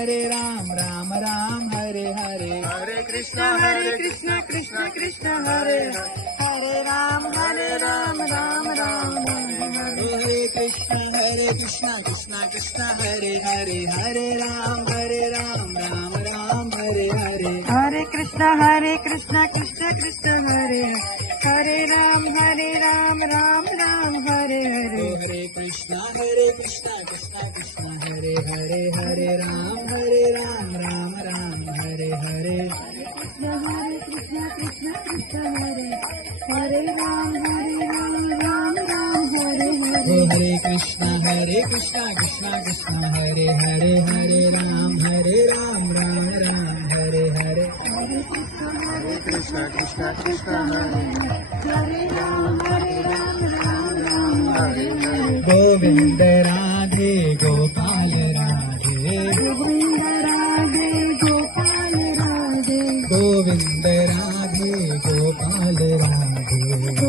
Hare Ram Ram Ram Hare Hare Hare Krishna Krishna Krishna Hare Hare Ram Ram Ram Hare Krishna Krishna Krishna Hare Hare Hare Ram Ram Ram Hare Hare Hare Krishna Krishna Krishna Hare Hare Ram Ram Ram Hare Hare Hare Krishna Krishna Krishna Hare Hare Hare Ram Ram Ram Hare Hare Krishna Krishna Krishna Hare Hare Ram Ram Hare Hare Hare Krishna Krishna Krishna Hare Hare Hare Ram Ram Ram Hare Hare Krishna Krishna Krishna Hare Hare Ram Ram Hare Hare Govind Radhe Gopal Radhe Govind Radhe Gopal Radhe Govind Radhe Gopal Radhe